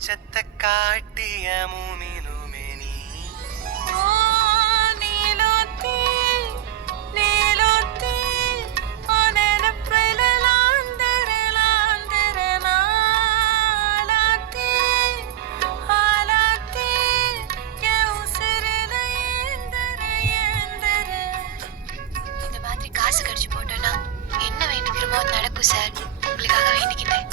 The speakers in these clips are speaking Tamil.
வெளிச்சத்தை காட்டிய மூமினுமெனி காசு கடிச்சு போட்டோன்னா என்ன வேண்டிக்கிறோமோ நடக்கும் சார். உங்களுக்காக வேண்டிக்கிட்டேன்.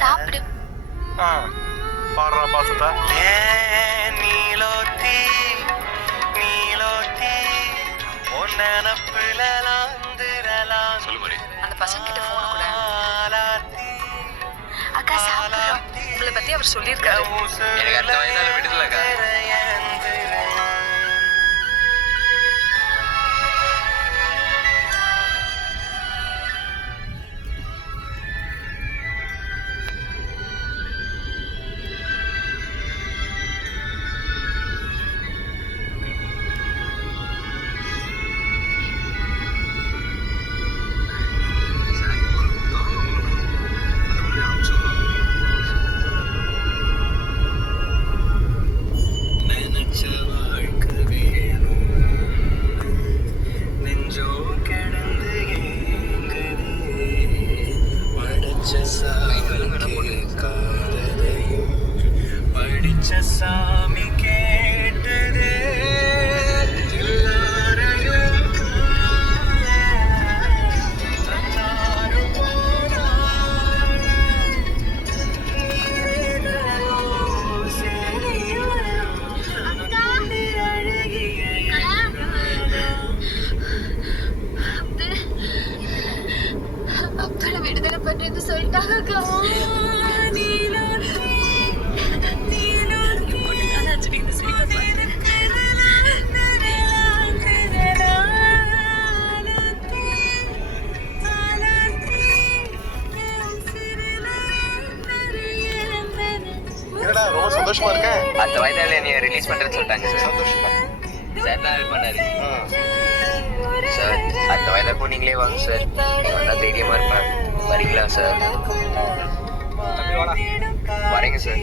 சாப்பிடு. பாடுறா பாசத்தா. நீலோத்தி நீலோத்தி அந்த பசங்க கிட்ட போன் கூட. அக்கா சாப்பிடுறோம். உங்களை பத்தி அவர் சொல்லியிருக்காரு. எனக்கு அடுத்த வயதால விடுதலக்கா. படிச்ச சாமி கேட்டதே எல்லாரையும் அப்பள விடுதலை பண்றது சொல்லிட்டாங்க. ரொம்ப சந்தோஷமா இருக்கேன். அடுத்த வயதால நீ ரிலீஸ் பண்றேன்னு சொல்லிட்டாங்க சார். சந்தோஷமா சார் தான் ஹெல்ப் பண்ணாரு சார். அடுத்த வயதாக்கும் நீங்களே வாங்க சார். நல்லா தைரியமா இருப்பேன். வரீங்களா சார்? வரீங்க சார்.